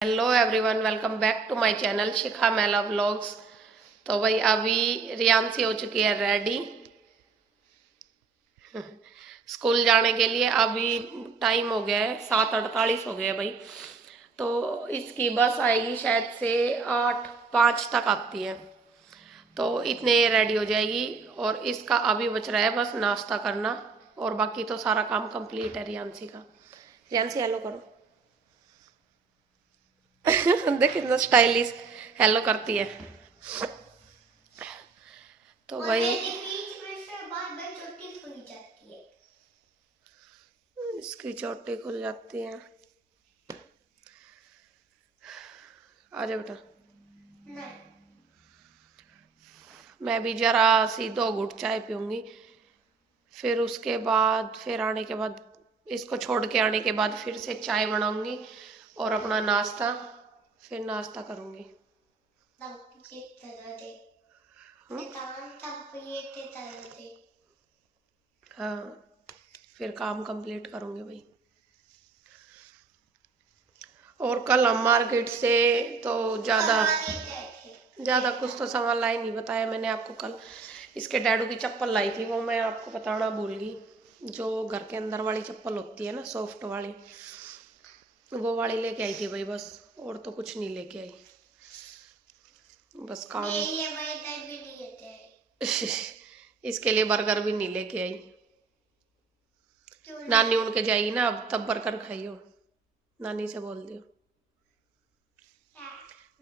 Hello everyone, welcome back to my channel Shikha Mela vlogs. तो भाई अभी रियांसी हो चुकी है रेडी स्कूल जाने के लिए। अभी टाइम हो गया है 7:48 हो गया है भाई। तो इसकी बस आएगी शायद से 8:05 तक आती है, तो इतने रेडी हो जाएगी। और इसका अभी बच रहा है बस नाश्ता करना, और बाकी तो सारा काम कंप्लीट है रियांसी का। रियांसी हेलो करो देख कितना स्टाइलिश हेलो करती है। तो भाई इसकी चोटी खुल जाती है। आजा बेटा, मैं भी जरा सी 2 घूंट चाय पीऊंगी, फिर उसके बाद फिर आने के बाद इसको छोड़ के आने के बाद फिर से चाय बनाऊंगी और अपना नाश्ता, फिर नाश्ता करूंगी। हाँ, फिर काम कंप्लीट करूंगी भाई। और कल हम मार्केट से तो ज़्यादा कुछ तो सामान लाई नहीं, बताया मैंने आपको। कल इसके डैडू की चप्पल लाई थी, वो मैं आपको बताना भूल गई। जो घर के अंदर वाली चप्पल होती है ना, सॉफ्ट वाली, वो वाली लेके आई थी भाई बस। और तो कुछ नहीं लेके आई, बस काम इसके लिए बर्गर भी नहीं लेके आई। नानी उनके जाएगी ना अब, तब बर्गर खाइयो, नानी से बोल दियो।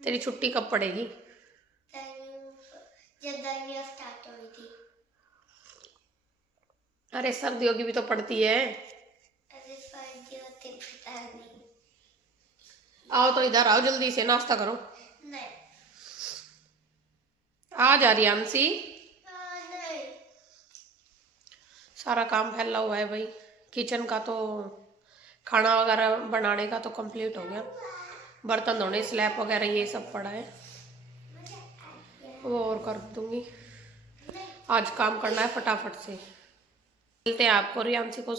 तेरी छुट्टी कब पड़ेगी? जब गर्मियां स्टार्ट हुई थी। अरे सर्दियों की भी तो पड़ती है। अरे सर्दियों की पता नहीं। आओ तो इधर आओ, जल्दी से नाश्ता करो। नहीं आ जा रही आंसी। नहीं, सारा काम फैला हुआ है भाई। किचन का तो खाना वगैरह बनाने का तो कंप्लीट हो गया, बर्तन धोने स्लैब वगैरह ये सब पड़ा है, वो और कर दूंगी। आज काम करना है फटाफट से। मिलते हैं आपको रियांसी को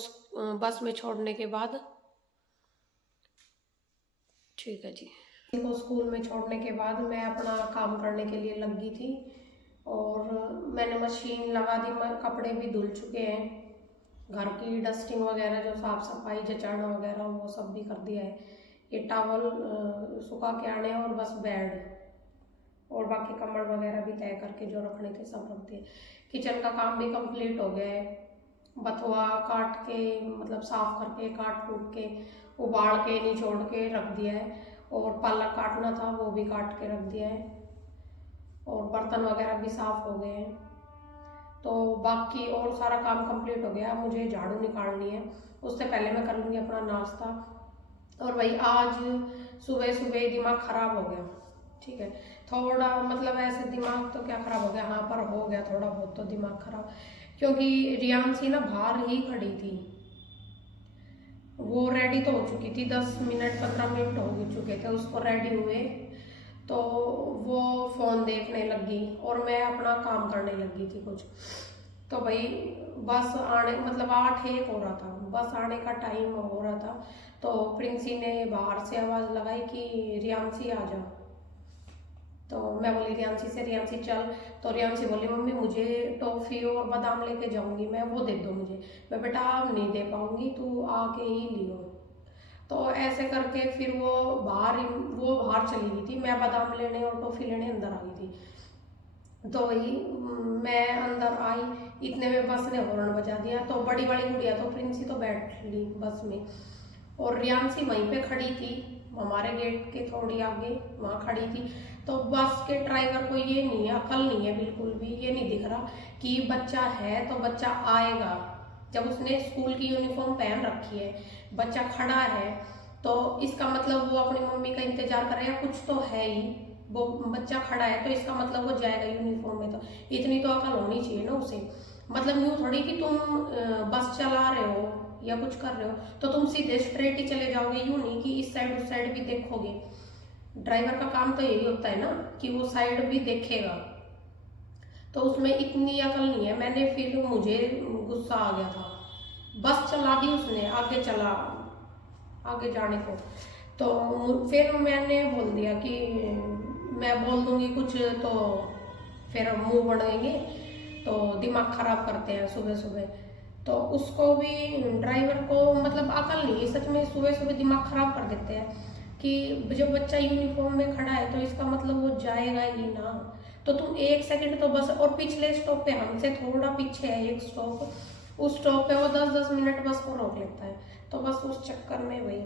बस में छोड़ने के बाद। ठीक है जी। को स्कूल में छोड़ने के बाद मैं अपना काम करने के लिए लग गई थी, और मैंने मशीन लगा दी। कपड़े भी धुल चुके हैं, घर की डस्टिंग वगैरह जो साफ सफाई जचाना वगैरह वो सब भी कर दिया है। ये टॉवल सुखा के आने और बस बेड और बाकी कम्बल वगैरह भी तय करके जो रखने थे सब रख दिए। किचन का काम भी कंप्लीट हो गया है। बथुआ काट के, मतलब साफ करके काट कूट के उबाल के निचोड़ के रख दिया है, और पालक काटना था वो भी काट के रख दिया है, और बर्तन वगैरह भी साफ हो गए हैं। तो बाकी और सारा काम कंप्लीट हो गया। मुझे झाड़ू निकालनी है, उससे पहले मैं कर लूँगी अपना नाश्ता। और भाई आज सुबह सुबह दिमाग खराब हो गया, ठीक है। थोड़ा मतलब ऐसे दिमाग तो क्या खराब हो गया, हाँ पर हो गया थोड़ा बहुत तो दिमाग खराब, क्योंकि रियांसी ना बाहर ही खड़ी थी। वो रेडी तो हो चुकी थी, 10 मिनट 15 मिनट हो चुके थे उसको रेडी हुए, तो वो फ़ोन देखने लगी और मैं अपना काम करने लगी थी कुछ। तो भाई बस आने मतलब 8:01 हो रहा था, बस आने का टाइम हो रहा था। तो प्रिंसी ने बाहर से आवाज़ लगाई कि रियांसी आ जा। तो मैं बोली रियांसी से, रियांसी चल। तो रियांसी बोली मम्मी मुझे टॉफ़ी और बादाम लेके जाऊंगी मैं, वो दे दो मुझे। मैं बेटा अब नहीं दे पाऊंगी, तू आके ही लियो। तो ऐसे करके फिर वो बाहर चली गई थी, मैं बादाम लेने और टॉफ़ी लेने अंदर आ गई थी। तो वही मैं अंदर आई, इतने में बस ने हॉर्न बजा दिया। तो बड़ी वाली गुड़िया तो प्रिंसी तो बैठ ली बस में, और रियांसी वहीं पे खड़ी थी हमारे गेट के थोड़ी आगे, वहाँ खड़ी थी। तो बस के ड्राइवर को ये नहीं है, अकल नहीं है बिल्कुल भी, ये नहीं दिख रहा कि बच्चा है तो बच्चा आएगा। जब उसने स्कूल की यूनिफॉर्म पहन रखी है, बच्चा खड़ा है, तो इसका मतलब वो अपनी मम्मी का इंतजार कर रहा है, कुछ तो है ही। वो बच्चा खड़ा है तो इसका मतलब वो जाएगा यूनिफॉर्म में। तो इतनी तो अकल होनी चाहिए ना उसे। मतलब यूँ थोड़ी कि तुम बस चला रहे हो या कुछ कर रहे हो तो तुम सीधे स्ट्रेट ही चले जाओगे, यूँ नहीं कि इस साइड उस साइड भी देखोगे। ड्राइवर का काम तो यही होता है ना कि वो साइड भी देखेगा। तो उसमें इतनी अकल नहीं है। मैंने फिर मुझे गुस्सा आ गया था, बस चला दी उसने आगे जाने को। तो फिर मैंने बोल दिया कि मैं बोल दूंगी कुछ तो फिर मुंह बढ़ेंगे, तो दिमाग खराब करते हैं सुबह सुबह। तो उसको भी, ड्राइवर को मतलब अकल नहीं है सच में, सुबह सुबह दिमाग खराब कर देते हैं कि जब बच्चा यूनिफॉर्म में खड़ा है तो इसका मतलब वो जाएगा ही ना। तो तुम एक सेकंड तो बस, और पिछले स्टॉप पे हमसे थोड़ा पीछे है एक स्टॉप, उस स्टॉप पे वो 10-10 मिनट बस को रोक लेता है। तो बस उस चक्कर में भाई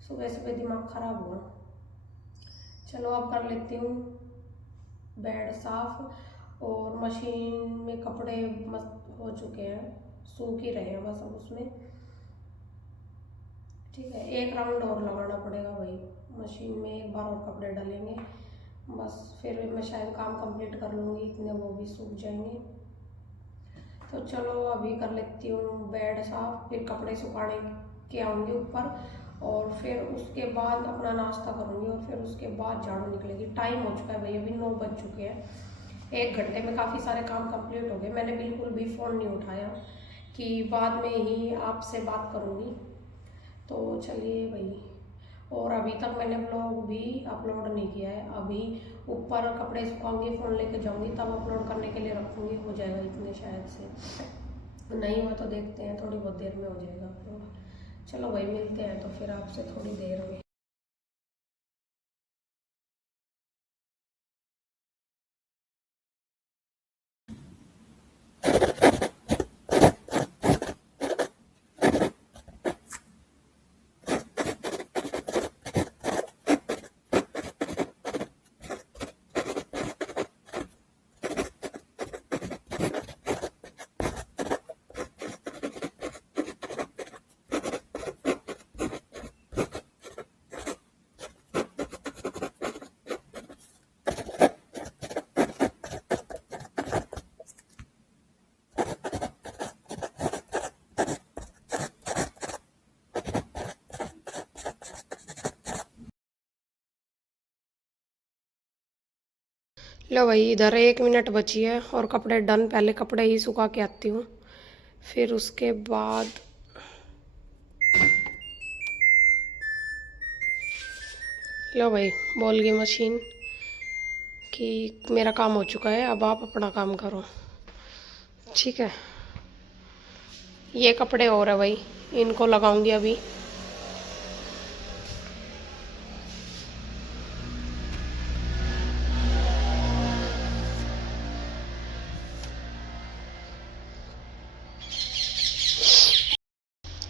सुबह सुबह दिमाग खराब हुआ। चलो अब कर लेती हूँ बेड साफ, और मशीन में कपड़े मस्त हो चुके हैं, सूख ही रहे हैं बस अब उसमें। ठीक है, एक राउंड और लगाना पड़ेगा भाई मशीन में, एक बार और कपड़े डालेंगे बस, फिर मैं शायद काम कंप्लीट कर लूँगी, इतने वो भी सूख जाएंगे। तो चलो अभी कर लेती हूँ बेड साफ, फिर कपड़े सुखाने के आऊँगी ऊपर, और फिर उसके बाद अपना नाश्ता करूँगी, और फिर उसके बाद झाड़ू निकलेगी। टाइम हो चुका है भाई, अभी 9 बज चुके हैं। 1 घंटे में काफ़ी सारे काम कंप्लीट हो गए। मैंने बिल्कुल भी फ़ोन नहीं उठाया कि बाद में ही आपसे बात करूँगी। तो चलिए भाई, और अभी तक मैंने व्लॉग भी अपलोड नहीं किया है। अभी ऊपर कपड़े सुखाऊंगी, फ़ोन लेके जाऊंगी, तब अपलोड करने के लिए रखूंगी, हो जाएगा इतने शायद से। नहीं हुआ तो देखते हैं, थोड़ी बहुत देर में हो जाएगा अपलोड। चलो भाई मिलते हैं तो फिर आपसे थोड़ी देर में। लो भाई, इधर 1 मिनट बची है और कपड़े डन। पहले कपड़े ही सुखा के आती हूँ, फिर उसके बाद लो भाई बोल गई मशीन कि मेरा काम हो चुका है, अब आप अपना काम करो। ठीक है, ये कपड़े और है भाई, इनको लगाऊंगी अभी।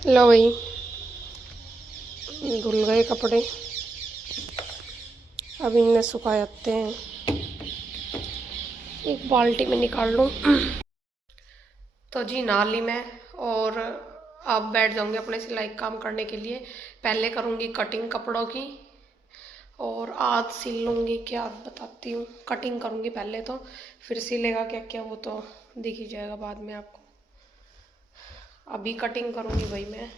लो भाई, धुल गए कपड़े, अब इन्हें सुखा जाते हैं, एक बाल्टी में निकाल लूँ। तो जी नहा ली मैं, और अब बैठ जाऊंगी अपने सिलाई काम करने के लिए। पहले करूंगी कटिंग कपड़ों की, और आज सिल लूँगी क्या बताती हूँ। कटिंग करूँगी पहले, तो फिर सिलेगा क्या क्या वो तो दिख ही जाएगा बाद में आपको। अभी कटिंग करूँगी भाई, मैं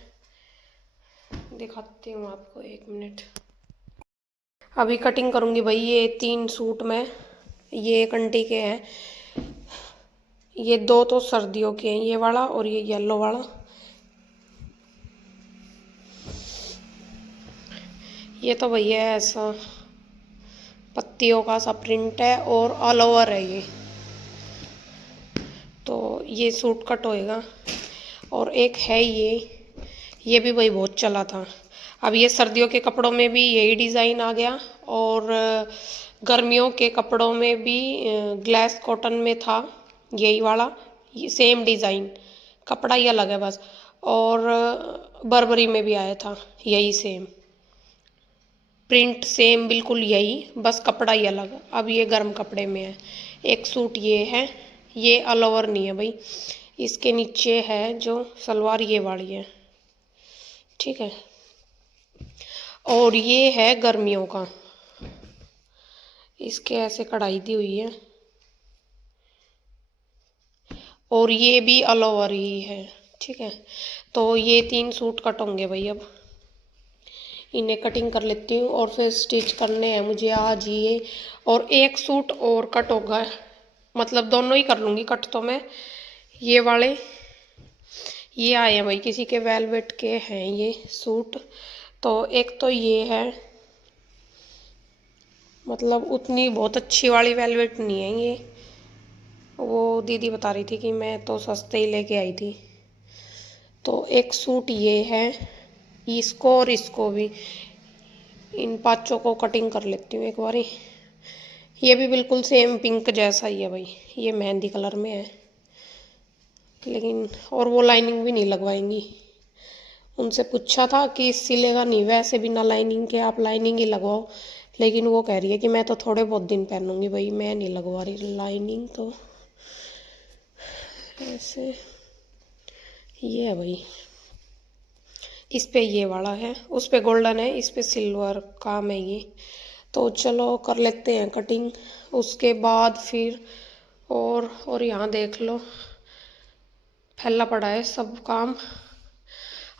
दिखाती हूँ आपको, 1 मिनट। अभी कटिंग करूँगी भाई, ये 3 सूट में, ये एक आंटी के हैं, ये 2 तो सर्दियों के हैं, ये वाला और ये येलो वाला। ये तो भैया ऐसा पत्तियों का सा प्रिंट है और ऑल ओवर है ये, तो ये सूट कट होएगा। और एक है ये भी भाई बहुत चला था। अब ये सर्दियों के कपड़ों में भी यही डिज़ाइन आ गया, और गर्मियों के कपड़ों में भी ग्लास कॉटन में था यही वाला, ये सेम डिज़ाइन, कपड़ा ही अलग है बस। और बर्बरी में भी आया था यही सेम प्रिंट, सेम बिल्कुल यही, बस कपड़ा ही अलग। अब ये गर्म कपड़े में है। एक सूट ये है, ये ऑल ओवर नहीं है भाई, इसके नीचे है जो सलवार ये वाली है, ठीक है। और ये है गर्मियों का, इसके ऐसे कढ़ाई दी हुई है, और ये भी ऑल ओवर ही है, ठीक है। तो ये 3 सूट कट होंगे भाई, अब इन्हें कटिंग कर लेती हूँ और फिर स्टिच करने हैं मुझे आज ये। और एक सूट और कट होगा, मतलब दोनों ही कर लूँगी कट तो मैं। ये वाले ये आए हैं भाई, किसी के वेलवेट के हैं ये सूट, तो एक तो ये है, मतलब उतनी बहुत अच्छी वाली वेलवेट नहीं है ये, वो दीदी बता रही थी कि मैं तो सस्ते ही लेके आई थी। तो एक सूट ये है, इसको और इसको भी, इन पांचों को कटिंग कर लेती हूँ एक बारी। ये भी बिल्कुल सेम पिंक जैसा ही है भाई, ये मेहंदी कलर में है, लेकिन और वो लाइनिंग भी नहीं लगवाएंगी। उनसे पूछा था कि सिलेगा नहीं, वैसे बिना लाइनिंग के आप लाइनिंग ही लगवाओ, लेकिन वो कह रही है कि मैं तो थोड़े बहुत दिन पहनूंगी भाई, मैं नहीं लगवा रही लाइनिंग। तो ऐसे ये है भाई, इस पे ये वाला है, उस पे गोल्डन है, इस पे सिल्वर काम है ये। तो चलो कर लेते हैं कटिंग, उसके बाद फिर और यहाँ देख लो फैला पड़ा है सब काम।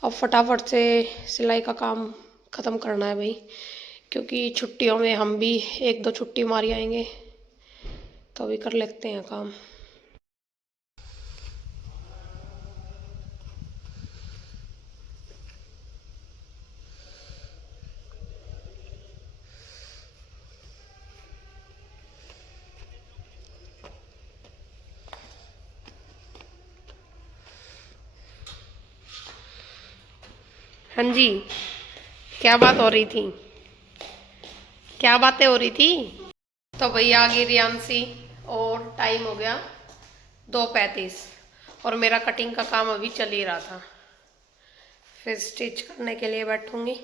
अब फटाफट से सिलाई का काम ख़त्म करना है भाई, क्योंकि छुट्टियों में हम भी एक दो छुट्टी मारी आएंगे, तो अभी कर लेते हैं काम। हाँ जी, क्या बात हो रही थी, क्या बातें हो रही थी? तो भैया आ गई रियांशी, और टाइम हो गया 2:35, और मेरा कटिंग का काम अभी चल ही रहा था। फिर स्टिच करने के लिए बैठूंगी,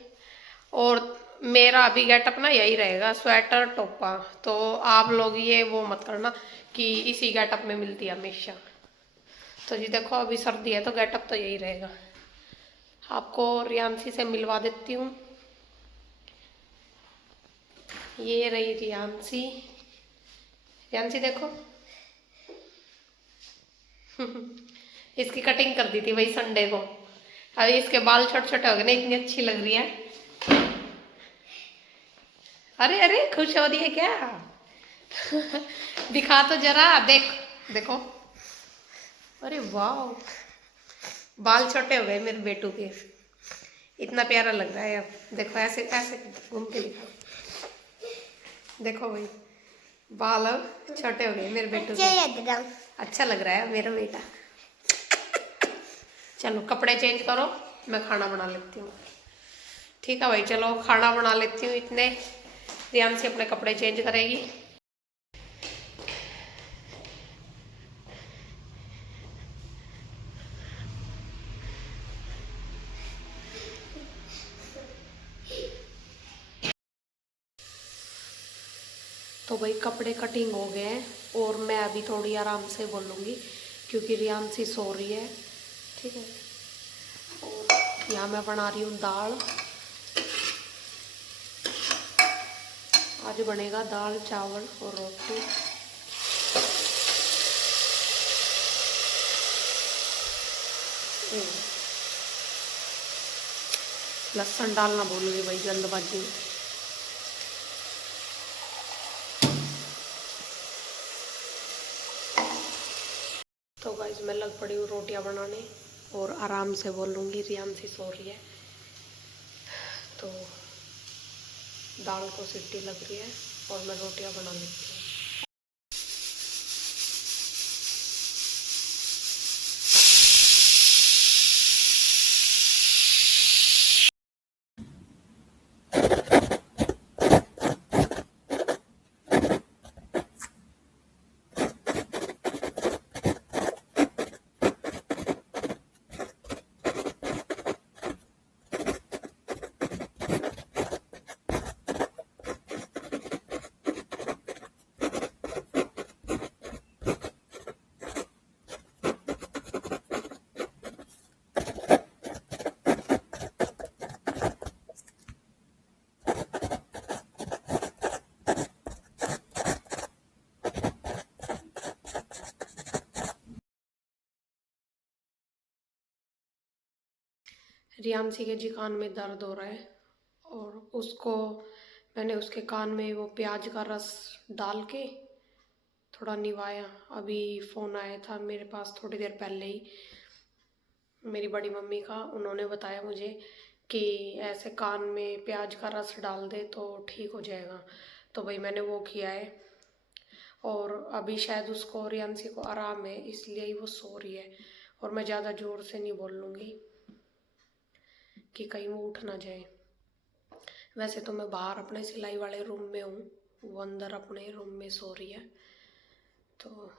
और मेरा अभी गेटअप ना यही रहेगा, स्वेटर टोपा। तो आप लोग ये वो मत करना कि इसी गेटअप में मिलती है हमेशा। तो जी देखो अभी सर्दी है तो गेटअप तो यही रहेगा। आपको रियांशी से मिलवा देती हूँ, ये रही रियांशी। रियांशी देखो इसकी कटिंग कर दी थी वही संडे को, अभी इसके बाल छोटे छोटे हो गए ना, इतनी अच्छी लग रही है। अरे अरे खुश हो रही है क्या? दिखा तो जरा, देख देखो, अरे वाह, बाल छोटे हो गए मेरे बेटू के, इतना प्यारा लग रहा है। अब देखो ऐसे ऐसे घूम के दिखाओ, देखो भाई बाल अब छोटे हो गए मेरे बेटू के, अच्छा लग रहा है मेरा बेटा। चलो कपड़े चेंज करो, मैं खाना बना लेती हूँ। ठीक है भाई, चलो खाना बना लेती हूँ, इतने रियांशी अपने कपड़े चेंज करेगी। तो भाई कपड़े कटिंग हो गए हैं, और मैं अभी थोड़ी आराम से बोलूँगी क्योंकि रियांशी सो रही है। ठीक है, और यहाँ मैं बना रही हूँ दाल। आज बनेगा दाल चावल और रोटी। लहसुन डालना भूल गई भाई जल्दबाजी में। तो गाइस मैं लग पड़ी हूँ रोटियां बनाने, और आराम से बोलूँगी, रियांशी सो रही है। तो दाल को सीटी लग रही है और मैं रोटियां बना लेती हूँ। रियांशी के जी कान में दर्द हो रहा है, और उसको मैंने उसके कान में वो प्याज का रस डाल के थोड़ा निवाया। अभी फ़ोन आया था मेरे पास थोड़ी देर पहले ही, मेरी बड़ी मम्मी का, उन्होंने बताया मुझे कि ऐसे कान में प्याज का रस डाल दे तो ठीक हो जाएगा। तो भाई मैंने वो किया है, और अभी शायद उसको रियांसी को आराम है इसलिए ही वो सो रही है, और मैं ज़्यादा ज़ोर से नहीं बोल लूँगी कि कहीं वो उठ ना जाए। वैसे तो मैं बाहर अपने सिलाई वाले रूम में हूँ, वो अंदर अपने रूम में सो रही है। तो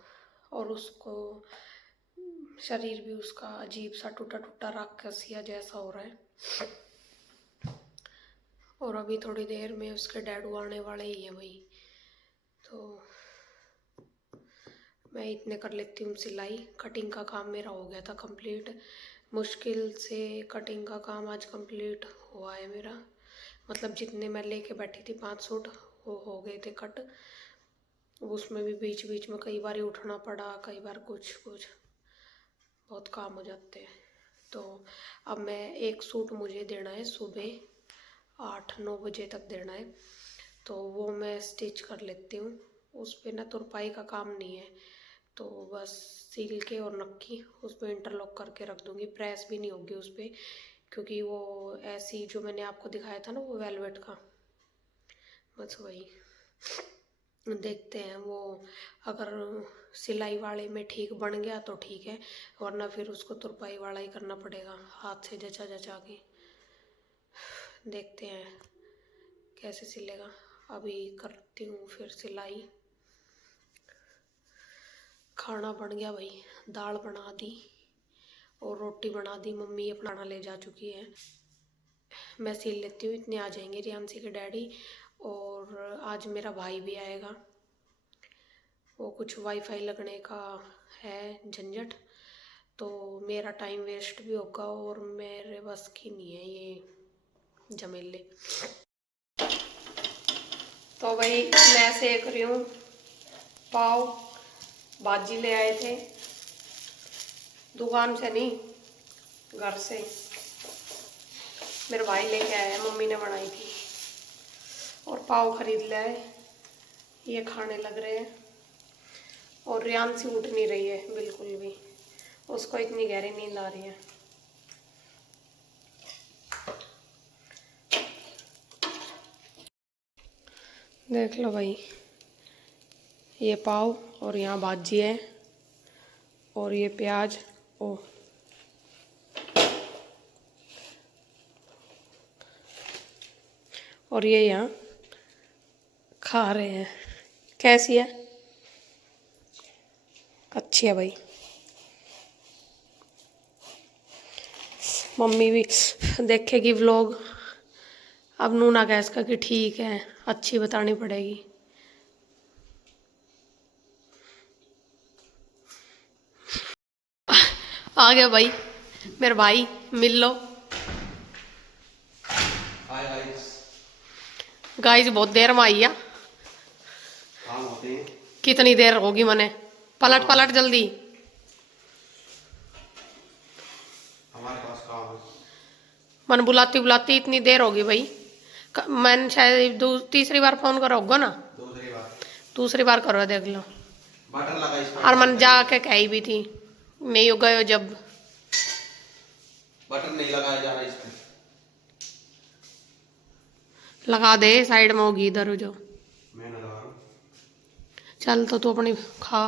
और उसको शरीर भी उसका अजीब सा टूटा टूटा राक्षसिया जैसा हो रहा है। और अभी थोड़ी देर में उसके डैडू आने वाले ही हैं भाई, तो मैं इतने कर लेती हूँ सिलाई। कटिंग का काम मेरा हो गया था कंप्लीट, मुश्किल से कटिंग का काम आज कंप्लीट हुआ है मेरा। मतलब जितने मैं लेके बैठी थी 5 सूट वो हो गए थे कट। उसमें भी बीच बीच में कई बार ही उठना पड़ा, कई बार कुछ बहुत काम हो जाते हैं। तो अब मैं एक सूट मुझे देना है सुबह 8-9 बजे तक देना है, तो वो मैं स्टिच कर लेती हूँ। उस पर ना तुरपाई का काम नहीं है, तो बस सील के और नक्की उस पर इंटरलॉक करके रख दूँगी। प्रेस भी नहीं होगी उस पर, क्योंकि वो ऐसी जो मैंने आपको दिखाया था ना वो वेलवेट का, बस वही। देखते हैं वो अगर सिलाई वाले में ठीक बन गया तो ठीक है, वरना फिर उसको तुरपाई वाला ही करना पड़ेगा, हाथ से जचा जचा के। देखते हैं कैसे सिलेगा। अभी करती हूँ फिर सिलाई। खाना बन गया भाई, दाल बना दी और रोटी बना दी, मम्मी अपना खाना ले जा चुकी है। मैं सिल लेती हूँ, इतने आ जाएंगे रियांसी के डैडी, और आज मेरा भाई भी आएगा। वो कुछ वाईफाई लगने का है झंझट, तो मेरा टाइम वेस्ट भी होगा और मेरे बस की नहीं है ये झमेले। तो भाई मैं सेक रही हूँ पाव, भाजी ले आए थे दुकान से नहीं घर से, मेरे भाई लेके आया, मम्मी ने बनाई थी, और पाव खरीद लाए, ये खाने लग रहे हैं। और रियांसी उठ नहीं रही है बिल्कुल भी, उसको इतनी गहरी नींद आ रही है। देख लो भाई, ये पाव और यहाँ भाजी है और ये प्याज, ओ और ये यहाँ खा रहे हैं। कैसी है? अच्छी है भाई। मम्मी भी देखेगी व्लॉग, अब नूना गैस का कि ठीक है, अच्छी बतानी पड़ेगी। आ गया भाई मेरा भाई, मिल लो। गाइस बहुत देर में आई है, कितनी देर होगी मने? पलट पलट जल्दी, हमारे पास काम है। मन बुलाती बुलाती इतनी देर होगी भाई। मैंने शायद तीसरी बार फोन करा होगा ना, दूसरी बार करो, देख लो। बटन लगा इस पर, और मन जाके कही भी थी मैं यू गयो जब। बटन नहीं लगाया जा रहा इस पर, लगा दे, साइड में होगी इधर जो। मैं ना लगा रहा हूं। चल तो तू अपनी खा।